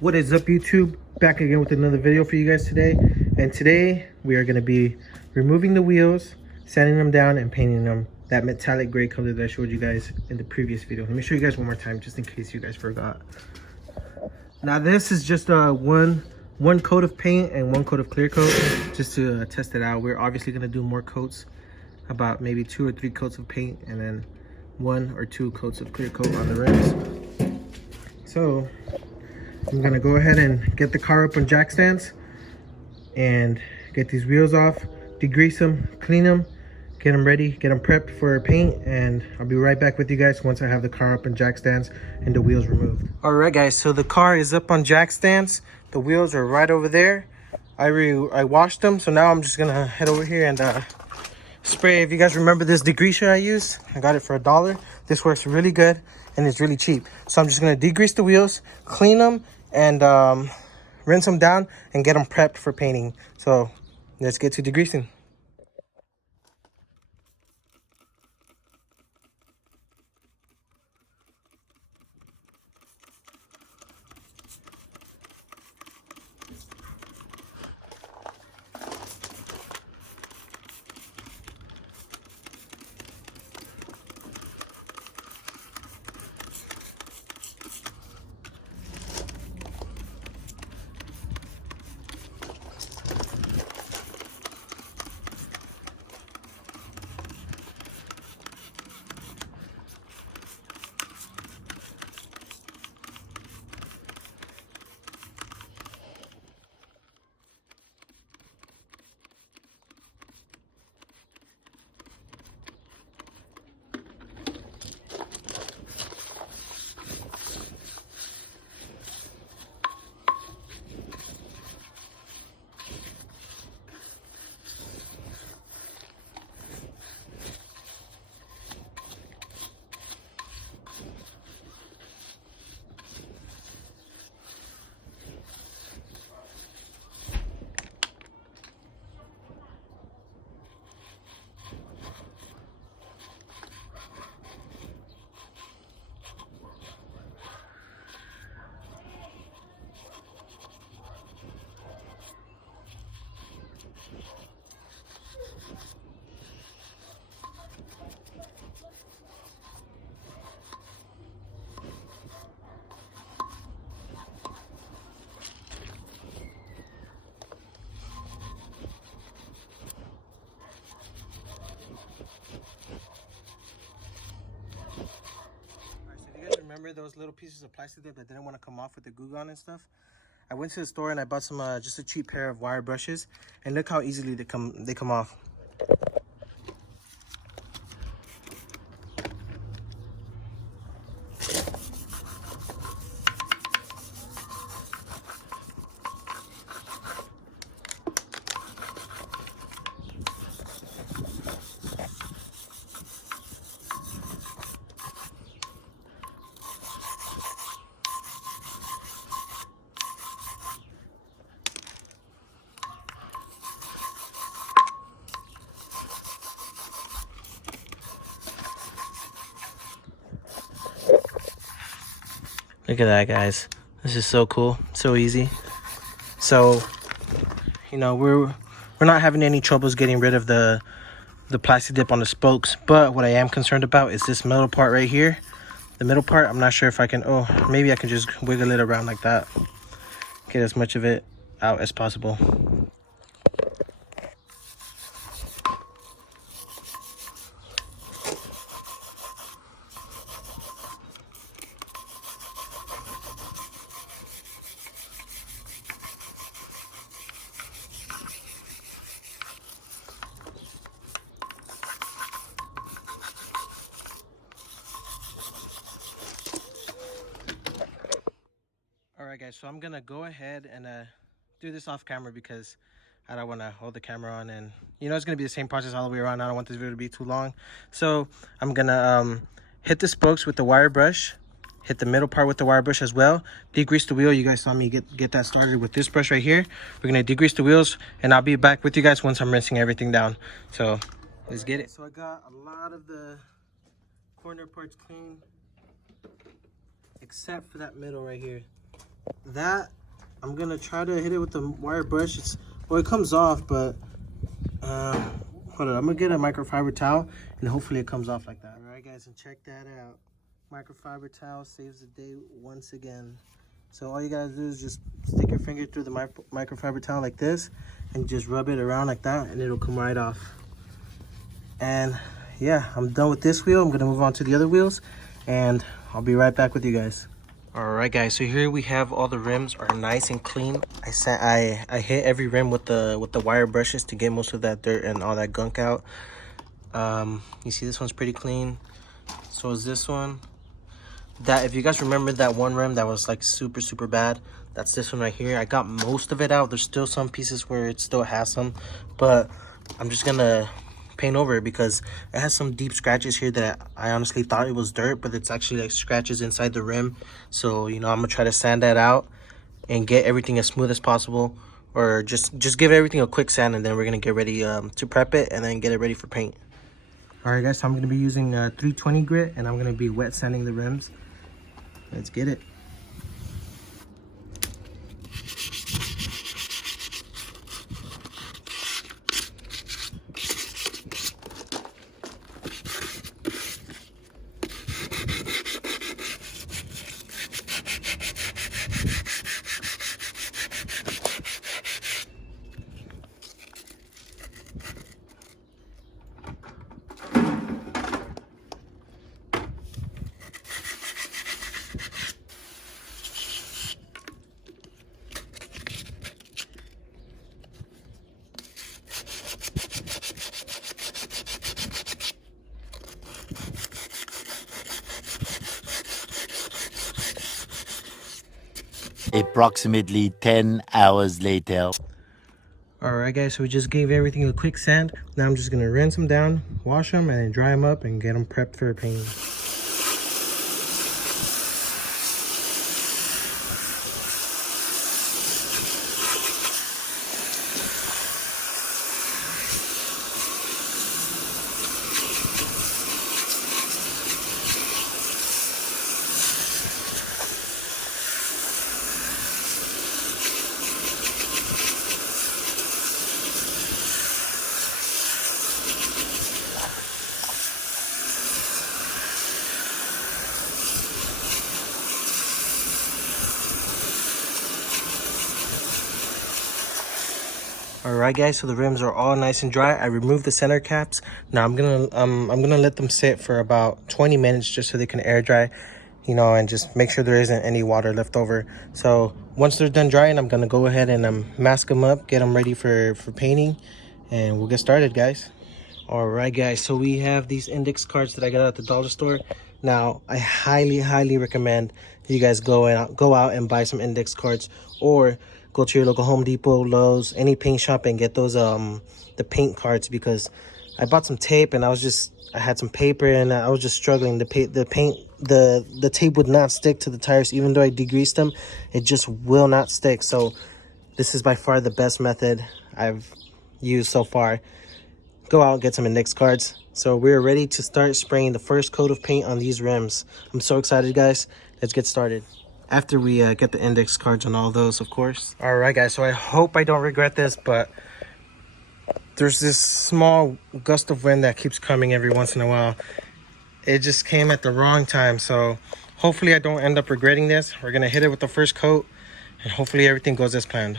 What is up, YouTube? Back again with another video for you guys today. And today we are going to be removing the wheels, sanding them down, and painting them that metallic gray color that I showed you guys in the previous video. Let me show you guys one more time just in case you guys forgot. Now this is just one coat of paint and one coat of clear coat just to test it out. We're obviously going to do more coats, about maybe 2 or 3 coats of paint and then 1 or 2 coats of clear coat on the rims. So I'm gonna go ahead and get the car up on jack stands and get these wheels off, degrease them, clean them, get them ready, get them prepped for paint, and I'll be right back with you guys once I have the car up on jack stands and the wheels removed. All right guys, so the car is up on jack stands. The wheels are right over there. I washed them, so now I'm just gonna head over here and spray. If you guys remember this degreaser I used, I got it for $1. This works really good and it's really cheap. So I'm just gonna degrease the wheels, clean them, and rinse them down and get them prepped for painting. So let's get to degreasing. Remember those little pieces of plastic that didn't want to come off with the glue gun and stuff? I went to the store and I bought some just a cheap pair of wire brushes, and look how easily they come off. Look at that, guys. This is so cool, so easy. So, you know, we're not having any troubles getting rid of the plastic dip on the spokes, but what I am concerned about is this middle part right here. The middle part, I'm not sure if I can, maybe I can just wiggle it around like that. Get as much of it out as possible. Alright guys, so I'm gonna go ahead and do this off camera because I don't want to hold the camera on, and you know it's gonna be the same process all the way around. I don't want this video to be too long, so I'm gonna hit the spokes with the wire brush, hit the middle part with the wire brush as well, degrease the wheel. You guys saw me get that started with this brush right here. We're gonna degrease the wheels, and I'll be back with you guys once I'm rinsing everything down. So let's get it. So I got a lot of the corner parts clean except for that middle right here. that I'm gonna try to hit it with the wire brush. Well, it comes off, but hold on, I'm gonna get a microfiber towel and hopefully it comes off like that. All right guys, and check that out. Microfiber towel saves the day once again. So all you gotta do is just stick your finger through the microfiber towel like this and just rub it around like that and it'll come right off. And yeah, I'm done with this wheel. I'm gonna move on to the other wheels and I'll be right back with you guys. All right guys, so here we have all the rims are nice and clean. I hit every rim with the wire brushes to get most of that dirt and all that gunk out. You see this one's pretty clean. So is this one. That, if you guys remember that one rim that was like super bad, that's this one right here. I got most of it out. There's still some pieces where it still has some, but I'm just gonna paint over it because it has some deep scratches here that I honestly thought it was dirt, but it's actually like scratches inside the rim. So you know, I'm gonna try to sand that out and get everything as smooth as possible, or just give everything a quick sand, and then we're gonna get ready to prep it and then get it ready for paint. All right guys, so I'm gonna be using 320 grit and I'm gonna be wet sanding the rims. Let's get it. Approximately 10 hours later. All right guys, so we just gave everything a quick sand. Now I'm just gonna rinse them down, wash them, and then dry them up and get them prepped for painting. All right guys, so the rims are all nice and dry. I removed the center caps. Now I'm gonna let them sit for about 20 minutes just so they can air dry, you know, and just make sure there isn't any water left over. So once they're done drying, I'm gonna go ahead and mask them up, get them ready for painting, and we'll get started, guys. All right guys, so we have these index cards that I got at the dollar store. Now I highly recommend you guys go out and buy some index cards, or go to your local Home Depot, Lowe's, any paint shop, and get those the paint cards, because I bought some tape and I had some paper and I was just struggling. The tape would not stick to the tires. Even though I degreased them, it just will not stick. So this is by far the best method I've used so far. Go out and get some index cards. So we're ready to start spraying the first coat of paint on these rims. I'm so excited, guys. Let's get started. After we get the index cards on all those, of course. All right guys, so I hope I don't regret this, but there's this small gust of wind that keeps coming every once in a while. It just came at the wrong time, so hopefully I don't end up regretting this. We're gonna hit it with the first coat and hopefully everything goes as planned.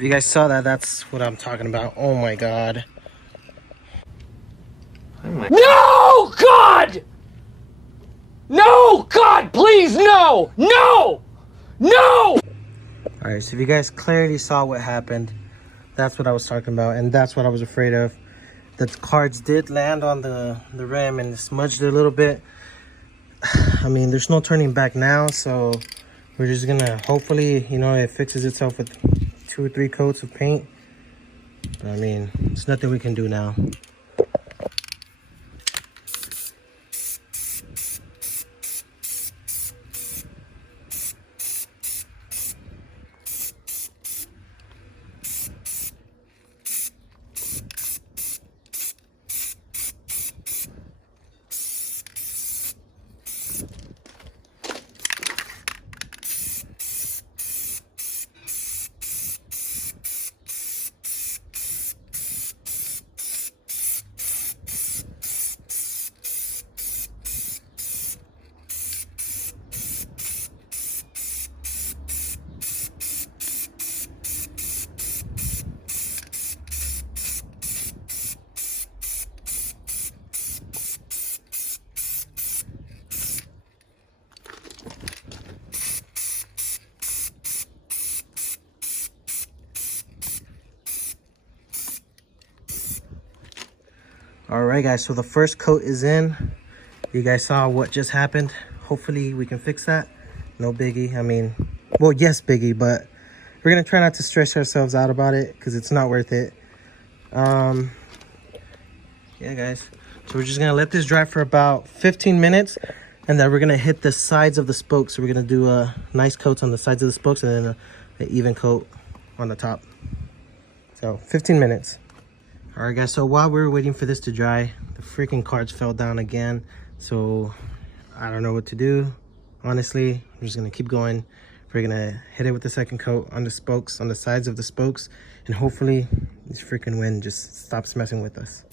If you guys saw that, that's what I'm talking about. Oh my god. No, God! No, God, please, no! No! No! Alright, so if you guys clearly saw what happened, that's what I was talking about, and that's what I was afraid of. The cards did land on the rim and smudged it a little bit. I mean, there's no turning back now, so we're just gonna hopefully, you know, it fixes itself with 2 or 3 coats of paint. But I mean, it's nothing we can do now. All right, guys, so the first coat is in. You guys saw what just happened. Hopefully we can fix that. No biggie. I mean, well, yes, biggie, but we're gonna try not to stress ourselves out about it because it's not worth it. Yeah, guys, so we're just gonna let this dry for about 15 minutes, and then we're gonna hit the sides of the spokes. So we're gonna do a nice coats on the sides of the spokes and then an even coat on the top. So 15 minutes. All right, guys, so while we were waiting for this to dry, the freaking cards fell down again. So I don't know what to do. Honestly, I'm just gonna keep going. We're gonna hit it with the second coat on the spokes, on the sides of the spokes, and hopefully this freaking wind just stops messing with us.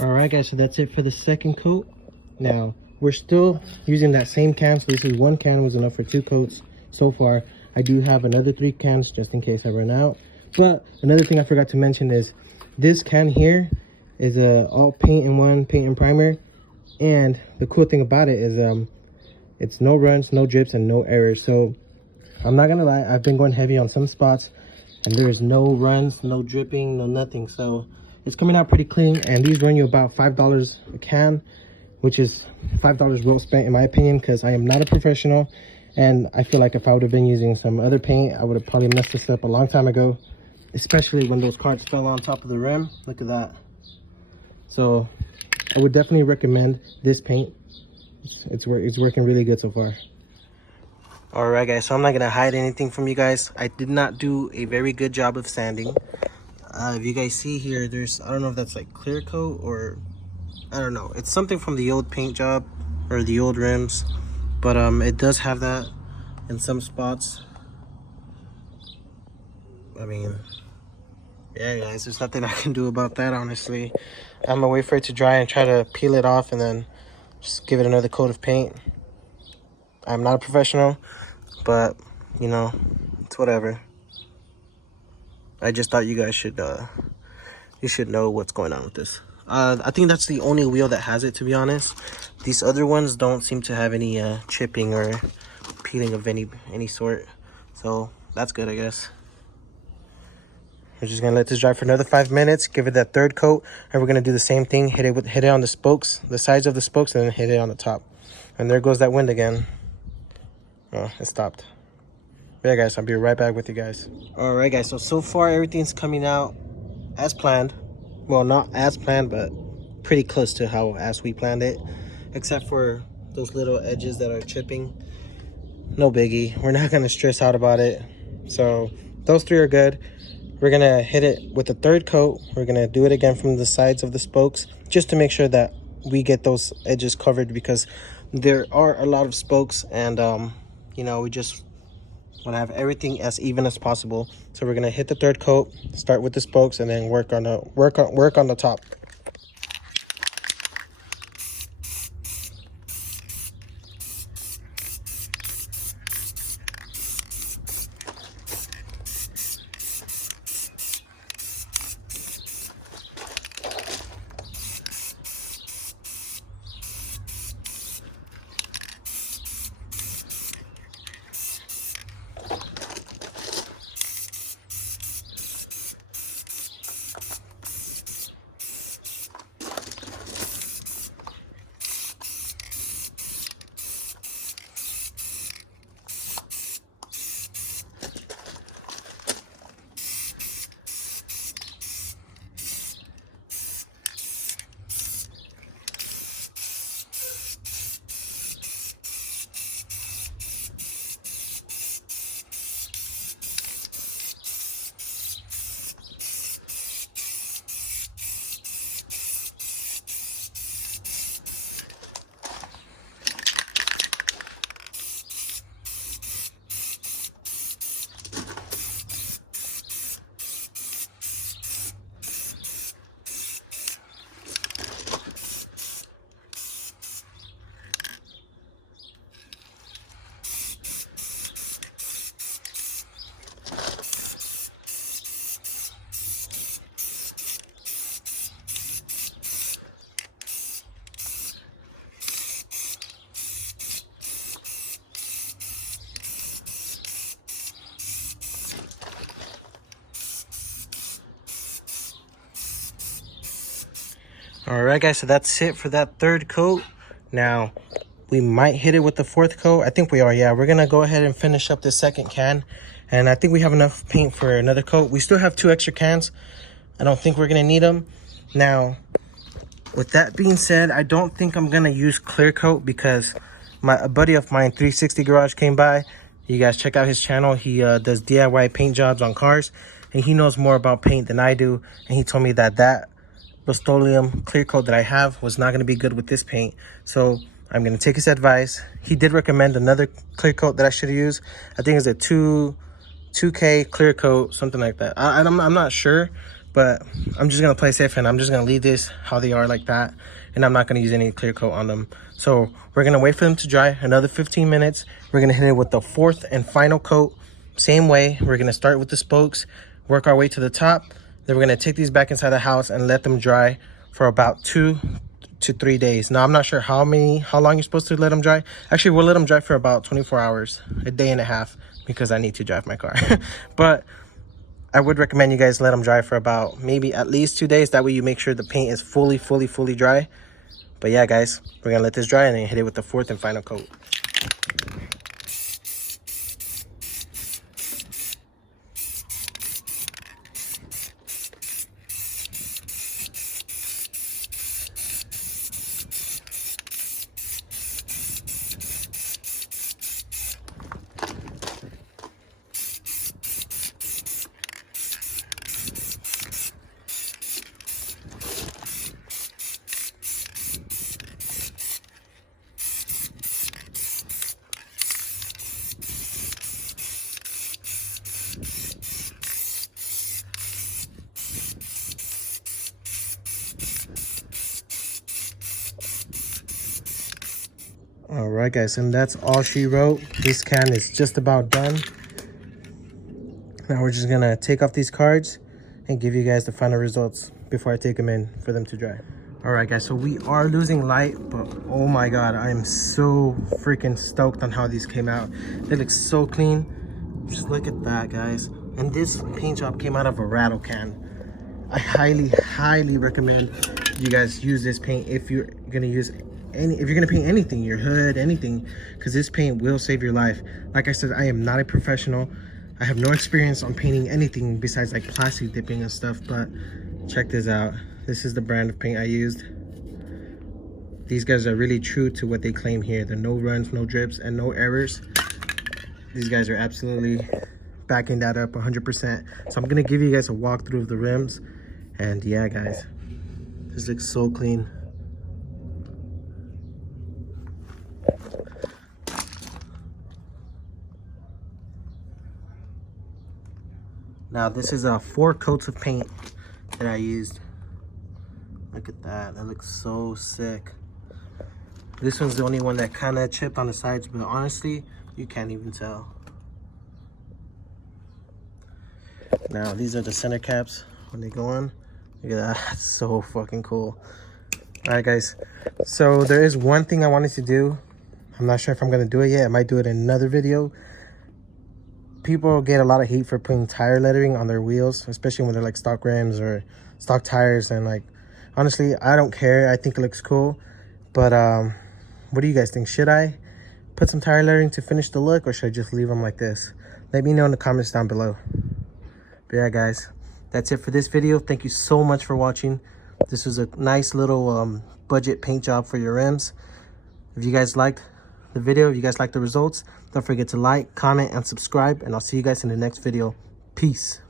All right, guys, so that's it for the second coat. Now, we're still using that same can, so this is 1 can was enough for 2 coats so far. I do have another 3 cans just in case I run out. But another thing I forgot to mention is this can here is all paint in one, paint and primer. And the cool thing about it is it's no runs, no drips, and no errors. So I'm not gonna lie, I've been going heavy on some spots and there's no runs, no dripping, no nothing. So it's coming out pretty clean, and these run you about $5 a can, which is $5 well spent in my opinion, because I am not a professional. And I feel like if I would have been using some other paint, I would have probably messed this up a long time ago, especially when those cards fell on top of the rim. Look at that. So I would definitely recommend this paint. It's working really good so far. All right, guys, so I'm not gonna hide anything from you guys. I did not do a very good job of sanding. If you guys see here, there's, I don't know if that's like clear coat or I don't know, it's something from the old paint job or the old rims, but it does have that in some spots. I mean, yeah, guys, there's nothing I can do about that, honestly. I'm gonna wait for it to dry and try to peel it off and then just give it another coat of paint. I'm not a professional, but you know, it's whatever. I just thought you guys should know what's going on with this. I think that's the only wheel that has it, to be honest. These other ones don't seem to have any chipping or peeling of any sort, so that's good, I guess. We're just gonna let this dry for another 5 minutes, give it that third coat, and we're gonna do the same thing. Hit it on the spokes, the sides of the spokes, and then hit it on the top. And there goes that wind again. Oh, it stopped. Yeah, guys, I'll be right back with you guys. All right, guys, so far everything's coming out as planned. Well, not as planned, but pretty close to as we planned it, except for those little edges that are chipping. No biggie. We're not gonna stress out about it. So those 3 are good. We're gonna hit it with the third coat. We're gonna do it again from the sides of the spokes, just to make sure that we get those edges covered, because there are a lot of spokes, and you know, we just want to have everything as even as possible. So we're gonna hit the third coat, start with the spokes, and then work on the top. All right, guys, so that's it for that third coat. Now we might hit it with the fourth coat. I think we are. Yeah, we're gonna go ahead and finish up the second can, and I think we have enough paint for another coat. We still have 2 extra cans. I don't think we're gonna need them. Now, with that being said, I don't think I'm gonna use clear coat, because a buddy of mine, 360 Garage, came by. You guys check out his channel. He does DIY paint jobs on cars, and he knows more about paint than I do. And he told me that Rust-Oleum clear coat that I have was not going to be good with this paint. So I'm going to take his advice. He did recommend another clear coat that I should use. I think it's a 2K clear coat, something like that. I'm not sure, but I'm just gonna play safe and I'm just gonna leave this how they are like that, and I'm not gonna use any clear coat on them. So we're gonna wait for them to dry another 15 minutes. We're gonna hit it with the fourth and final coat. Same way, we're gonna start with the spokes, work our way to the top. Then we're gonna take these back inside the house and let them dry for about 2 to 3 days. Now I'm not sure how long you're supposed to let them dry. Actually, we'll let them dry for about 24 hours, a day and a half, because I need to drive my car. But I would recommend you guys let them dry for about maybe at least 2 days. That way you make sure the paint is fully dry. But yeah, guys, we're gonna let this dry and then hit it with the fourth and final coat. All right, guys, and that's all she wrote. This can is just about done. Now we're just gonna take off these cards and give you guys the final results before I take them in for them to dry. All right, guys, so we are losing light, but oh my god, I am so freaking stoked on how these came out. They look so clean. Just look at that, guys. And this paint job came out of a rattle can. I highly recommend you guys use this paint if you're gonna use if you're gonna paint anything, your hood, anything, because this paint will save your life. Like I said, I am not a professional. I have no experience on painting anything besides like plastic dipping and stuff, but check this out. This is the brand of paint I used. These guys are really true to what they claim here. There are no runs, no drips, and no errors. These guys are absolutely backing that up 100%. So I'm gonna give you guys a walkthrough of the rims, and yeah, guys, this looks so clean. Now this is 4 coats of paint that I used. Look at that, that looks so sick. This one's the only one that kind of chipped on the sides, but honestly, you can't even tell. Now these are the center caps when they go on. Look at that, that's so fucking cool. All right, guys, so there is one thing I wanted to do. I'm not sure if I'm gonna do it yet. I might do it in another video. People get a lot of hate for putting tire lettering on their wheels, especially when they're like stock rims or stock tires, and like honestly, I don't care. I think it looks cool, but what do you guys think? Should I put some tire lettering to finish the look, or should I just leave them like this? Let me know in the comments down below. But yeah, guys, that's it for this video. Thank you so much for watching. This was a nice little budget paint job for your rims. If you guys liked the video, if you guys liked the results, don't forget to like, comment, and subscribe, and I'll see you guys in the next video. Peace.